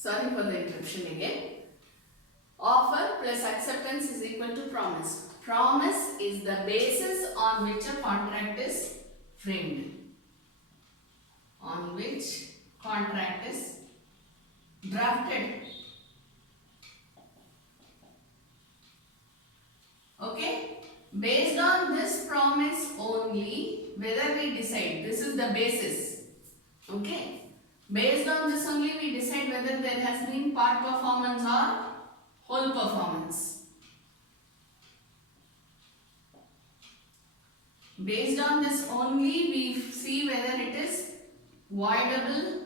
Sorry for the interruption again. Offer plus acceptance is equal to promise. Promise is the basis on which a contract is framed. On which contract is drafted. Okay? Based on this promise only, whether we decide, this is the basis. Okay? Based on this only we decide whether there has been part performance or whole performance. Based on this only we see whether it is voidable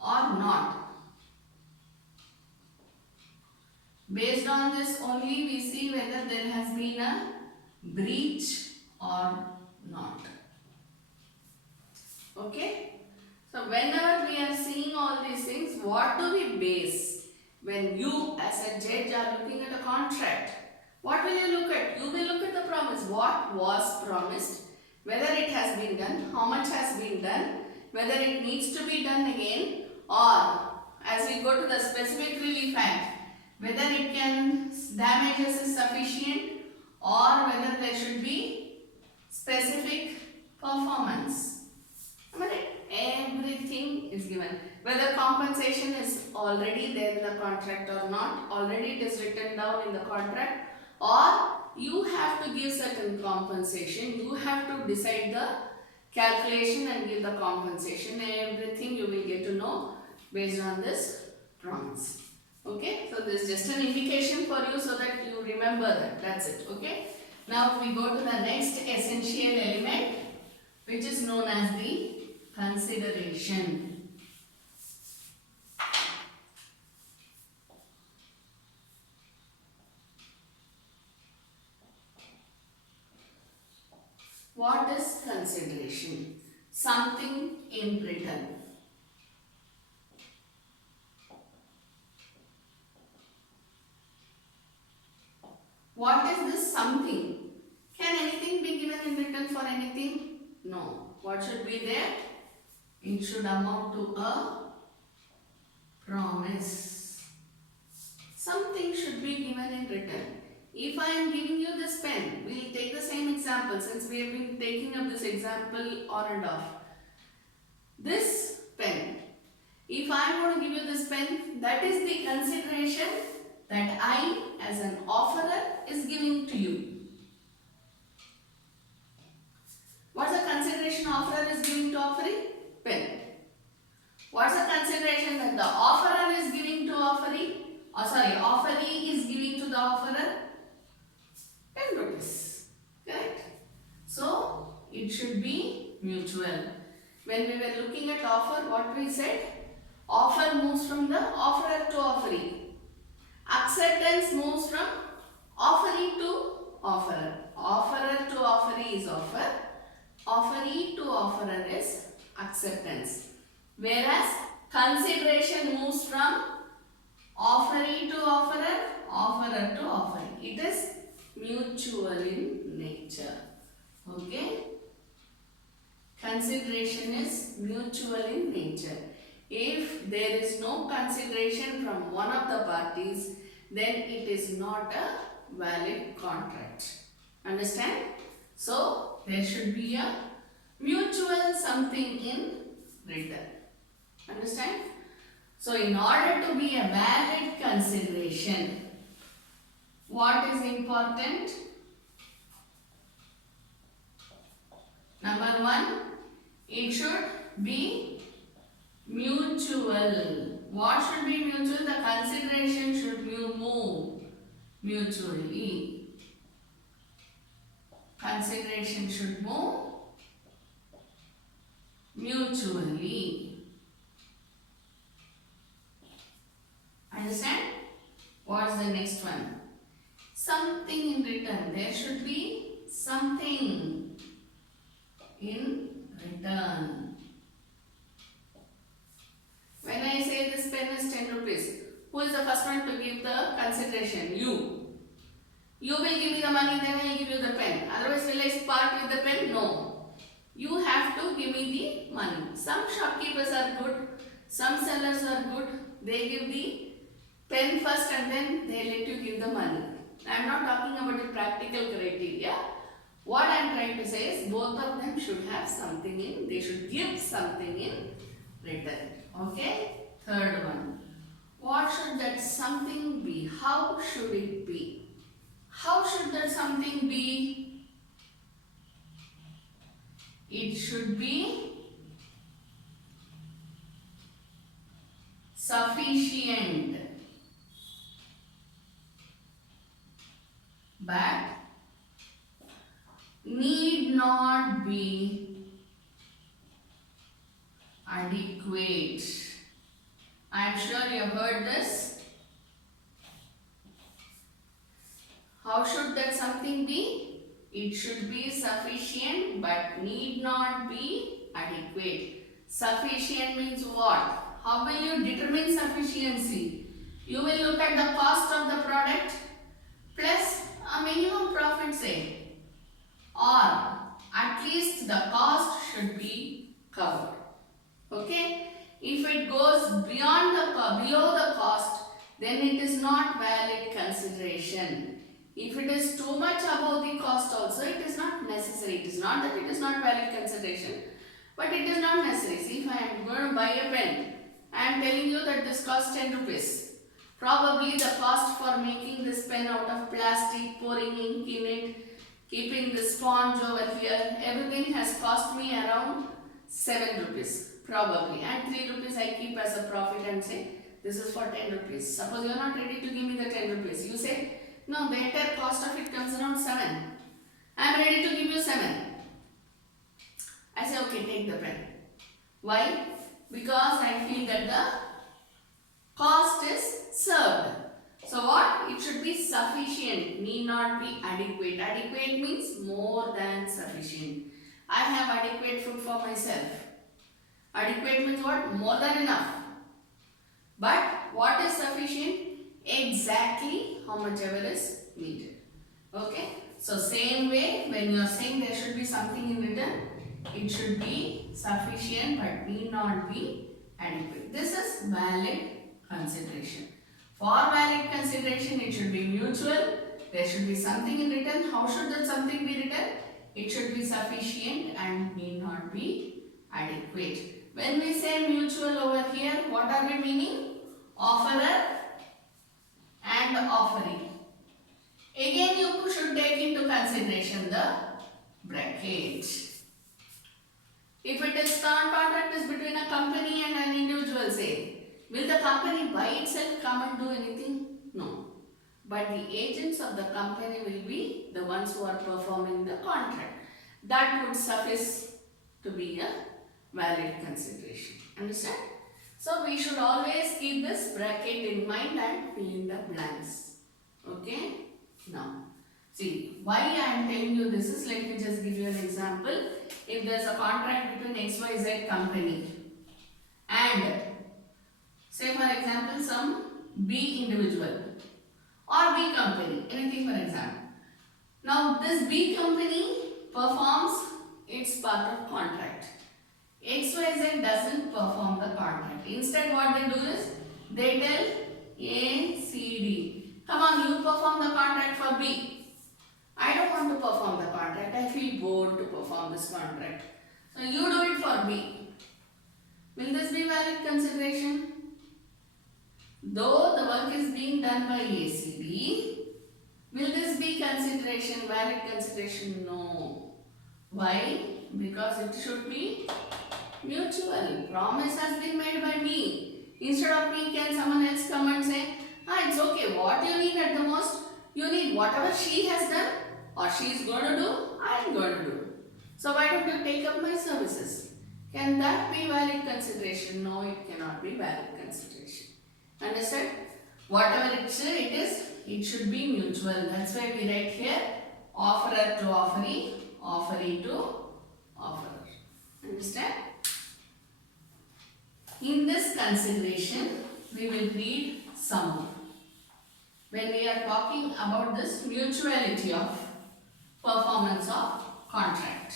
or not. Based on this only we see whether there has been a breach or not. Okay? So whenever we are seeing all these things, what do we base? When you as a judge are looking at a contract, what will you look at? You will look at the promise. What was promised? Whether it has been done, how much has been done, whether it needs to be done again, or as we go to the specific relief act, whether it can damages is sufficient or whether there should be specific performance. Am I right? Everything is given. Whether compensation is already there in the contract or not, already it is written down in the contract, or you have to give certain compensation, you have to decide the calculation and give the compensation. Everything you will get to know based on this promise. Okay, so this is just an indication for you so that you remember that. That's it. Okay, now we go to the next essential element, which is known as the consideration. What is consideration? Something in return. What is this something? Can anything be given in return for anything? No. What should be there? It should amount to a promise. Something should be given in return. If I am giving you this pen, we will take the same example since we have been taking up this example on and off. This pen, if I am going to give you this pen, that is the consideration that I as an offerer is giving to you. What's the consideration offerer is giving to offeree? Pen. What's the consideration that the offerer is giving to offeree? Offeree is giving to the offerer? Pen notice. Correct? So, it should be mutual. When we were looking at offer, what we said? Offer moves from the offerer to offeree. Acceptance moves from offeree to offerer. Offerer to offeree is offer. Offeree to offerer is acceptance. Whereas consideration moves from offeree to offerer, offerer to offeree. It is mutual in nature. Okay? Consideration is mutual in nature. If there is no consideration from one of the parties, then it is not a valid contract. Understand? So, there should be a mutual something in return. Understand? So, in order to be a valid consideration, what is important? Number one, it should be mutual. What should be mutual? The consideration should move mutually. Consideration should move mutually. Understand? What's the next one? Something in return. There should be something in return. When I say this pen is 10 rupees, who is the first one to give the consideration? You. You will give me the money, then I will give you the pen. Otherwise, will I part with the pen? No. You have to give me the money. Some shopkeepers are good. Some sellers are good. They give the pen first and then they let you give the money. I am not talking about the practical criteria. What I am trying to say is both of them should have something in, they should give something in return. Okay? Third one. What should that something be? How should it be? How should that something be? It should be sufficient, but need not be adequate. I am sure you have heard this. How should that something be? It should be sufficient but need not be adequate. Sufficient means what? How will you determine sufficiency? You will look at the cost of the product plus a minimum profit, say, or at least the cost should be covered. Okay? If it goes beyond the below the cost, then it is not valid consideration. If it is too much above the cost also, it is not necessary. It is not that it is not valid consideration, but it is not necessary. See, if I am going to buy a pen, I am telling you that this costs 10 rupees. Probably the cost for making this pen out of plastic, pouring ink in it, keeping the sponge over here, everything has cost me around 7 rupees. Probably. And 3 rupees I keep as a profit and say, this is for 10 rupees. Suppose you are not ready to give me the 10 rupees. You say, no, the entire cost of it comes around 7. I am ready to give you 7. I say, okay, take the pen. Why? Because I feel that the cost is served. So what? It should be sufficient, need not be adequate. Adequate means more than sufficient. I have adequate food for myself. Adequate means what? More than enough. But what is sufficient? Exactly how much ever is needed. Okay? So same way, when you are saying there should be something in return, it should be sufficient but need not be adequate. This is valid consideration. For valid consideration, it should be mutual. There should be something in return. How should that something be returned? It should be sufficient and need not be adequate. When we say mutual over here, what are we meaning? Offerer and offering. Again, you should take into consideration the bracket. If it is contract is between a company and an individual, say, will the company by itself come and do anything? No. But the agents of the company will be the ones who are performing the contract. That would suffice to be a valid consideration. Understand? So we should always keep this bracket in mind and fill in the blanks. Okay? Now, see, why I am telling you this is, let me just give you an example. If there is a contract between XYZ company and, say for example, some B individual or B company, anything for example. Now, this B company performs its part of contract. XYZ doesn't perform the contract. Instead, what they do is, they tell A, C, D, come on, you perform the contract for B. I don't want to perform the contract. I feel bored to perform this contract. So, you do it for B. Will this be valid consideration? Though the work is being done by ACB, will this be consideration, valid consideration? No. Why? Because it should be mutual. Promise has been made by me. Instead of me, can someone else come and say, it's okay, what you need at the most? You need whatever she has done or she is going to do, I am going to do. So why don't you take up my services? Can that be valid consideration? No, it cannot be valid consideration. Understand? Whatever it is, it should be mutual. That's why we write here offerer to offeree, offeree to offerer. Understand? In this consideration, we will read some more. When we are talking about this mutuality of performance of contract.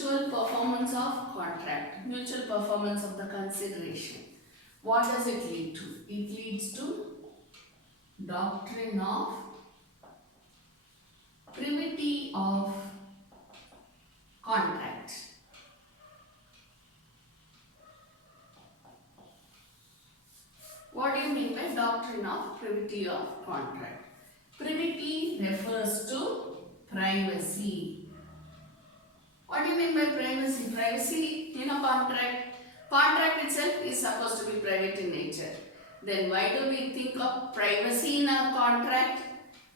mutual performance of contract, mutual performance of the consideration. What does it lead to? It leads to doctrine of privity of contract. What do you mean by doctrine of privity of contract? Privity refers to privacy. What do you mean by privacy? Privacy in a contract. Contract itself is supposed to be private in nature. Then why do we think of privacy in a contract?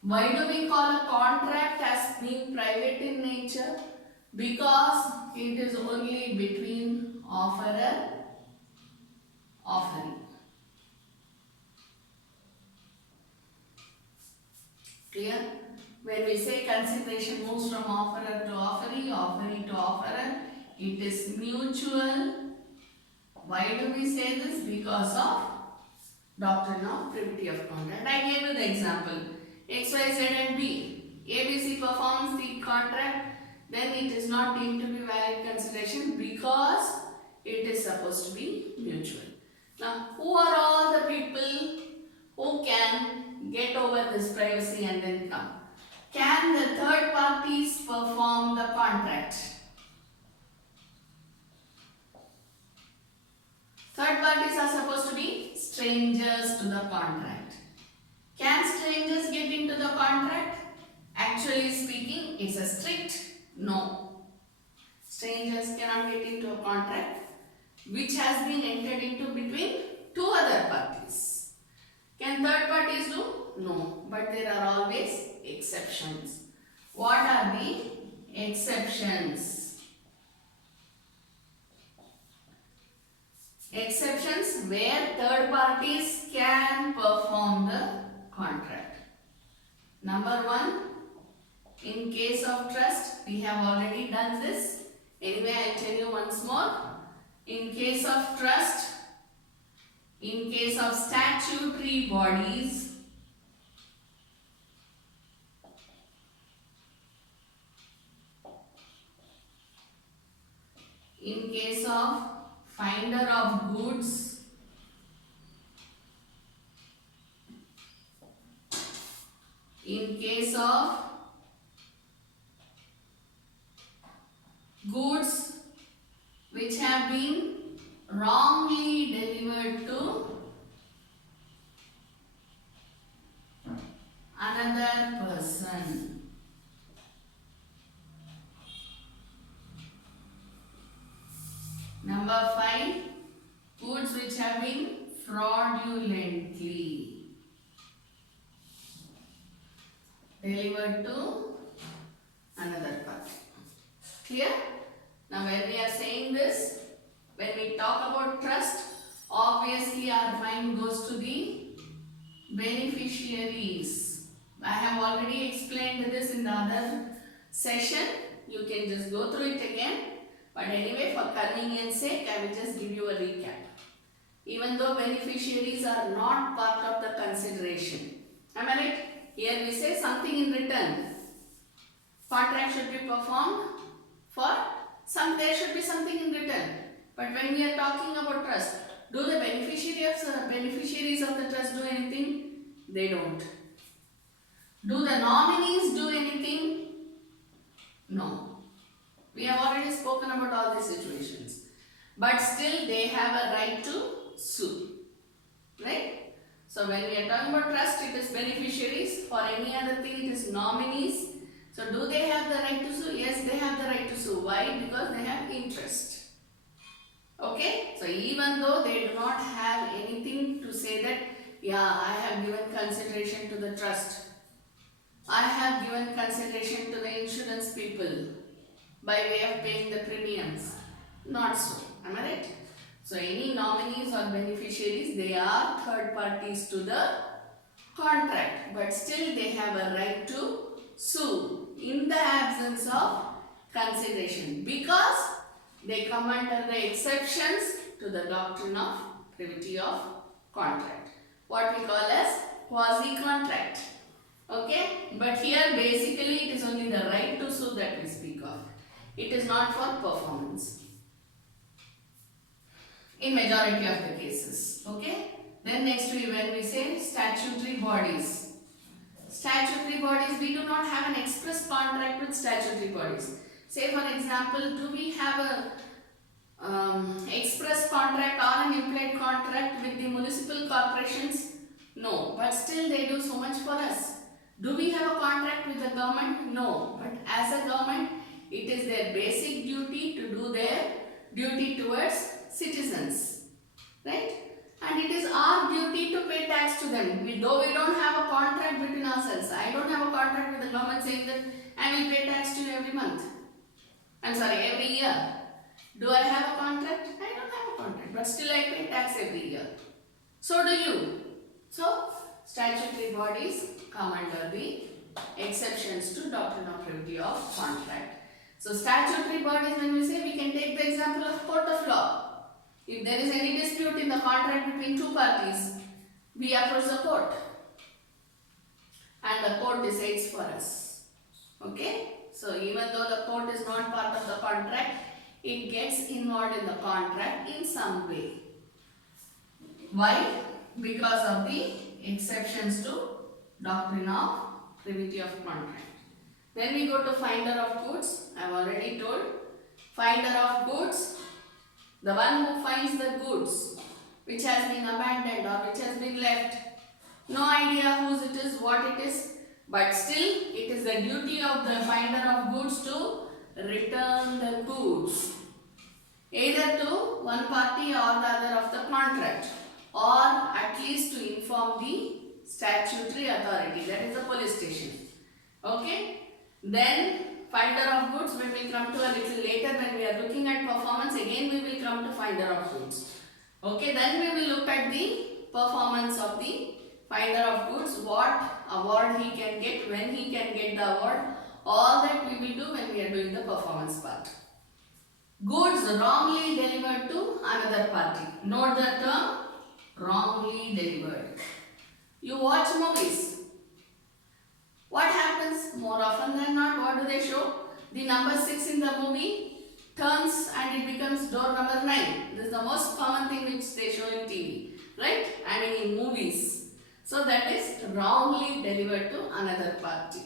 Why do we call a contract as being private in nature? Because it is only between offerer, offering. Clear? When we say consideration moves from offerer to offeree, offeree to offerer, it is mutual. Why do we say this? Because of doctrine of privity of contract. I gave you the example. X, Y, Z and B. ABC performs the contract, then it is not deemed to be valid consideration because it is supposed to be mutual. Now, who are all the people who can get over this privacy and then come? Can the third parties perform the contract? Third parties are supposed to be strangers to the contract. Can strangers get into the contract? Actually speaking, it's a strict no. Strangers cannot get into a contract which has been entered into between two other parties. Can third parties do? No. But there are always exceptions. What are the exceptions? Exceptions where third parties can perform the contract. Number one, in case of trust, we have already done this. Anyway, I will tell you once more. In case of trust, in case of statutory bodies, in case of finder of goods, in case of goods which have been wrongly delivered to another person. Number 5, goods which have been fraudulently delivered to another party. Clear? Now when we are saying this, when we talk about trust, obviously our mind goes to the beneficiaries. I have already explained this in the other session. You can just go through it again. But anyway, for convenience sake, I will just give you a recap. Even though beneficiaries are not part of the consideration. Am I right? Here we say something in return. Contract should be performed for there should be something in return. But when we are talking about trust, do the beneficiaries of the trust do anything? They don't. Do the nominees do anything? No. We have already spoken about all these situations. But still they have a right to sue. Right? So when we are talking about trust, it is beneficiaries. For any other thing, it is nominees. So do they have the right to sue? Yes, they have the right to sue. Why? Because they have interest. Okay? So even though they do not have anything to say that, yeah, I have given consideration to the trust. I have given consideration to the insurance people by way of paying the premiums. Not so. Am I right? So any nominees or beneficiaries, they are third parties to the contract. But still they have a right to sue in the absence of consideration because they come under the exceptions to the doctrine of privity of contract. What we call as quasi-contract. Okay? But here basically it is only the right to sue that we speak of. It is not for performance in majority of the cases. Okay. Then next when we say statutory bodies. Statutory bodies, we do not have an express contract with statutory bodies. Say for example, do we have a express contract or an implied contract with the municipal corporations? No, but still they do so much for us. Do we have a contract with the government? No, but as a government, it is their basic duty to do their duty towards citizens, right? And it is our duty to pay tax to them. Though we don't have a contract between ourselves. I don't have a contract with the government saying that I will pay tax to you every month. Every year. Do I have a contract? I don't have a contract, but still I pay tax every year. So do you. So, statutory bodies come under the exceptions to doctrine of privity of contract. So, statutory bodies, when we say, we can take the example of court of law. If there is any dispute in the contract between two parties, we approach the court and the court decides for us. Okay? So, even though the court is not part of the contract, it gets involved in the contract in some way. Why? Because of the exceptions to doctrine of privity of contract. Then we go to finder of goods. I have already told. Finder of goods, the one who finds the goods which has been abandoned or which has been left. No idea whose it is, what it is, but still it is the duty of the finder of goods to return the goods either to one party or the other of the contract, or at least to inform the statutory authority, that is the police station. Okay? Then finder of goods we will come to a little later when we are looking at performance. Again we will come to finder of goods. Okay, then we will look at the performance of the finder of goods, what award he can get, when he can get the award. All that we will do when we are doing the performance part. Goods wrongly delivered to another party. Note the term wrongly delivered. You watch movies. What happens? More often than not, what do they show? The number 6 in the movie turns and it becomes door number 9. This is the most common thing which they show in TV. Right? I mean in movies. So that is wrongly delivered to another party.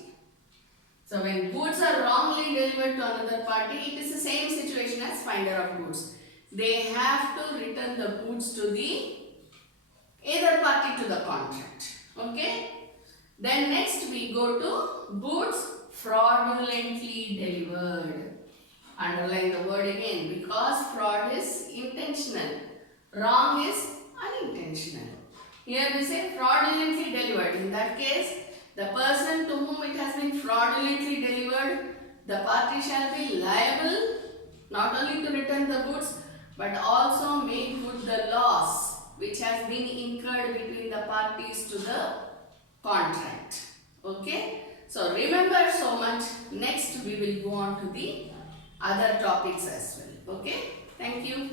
So when goods are wrongly delivered to another party, it is the same situation as finder of goods. They have to return the goods to the either party to the contract. Okay? Then next we go to goods fraudulently delivered. Underline the word again because fraud is intentional. Wrong is unintentional. Here we say fraudulently delivered. In that case, the person to whom it has been fraudulently delivered, the party shall be liable not only to return the goods but also make good the loss which has been incurred between the parties to the contract. Okay? So remember so much. Next we will go on to the other topics as well. Okay? Thank you.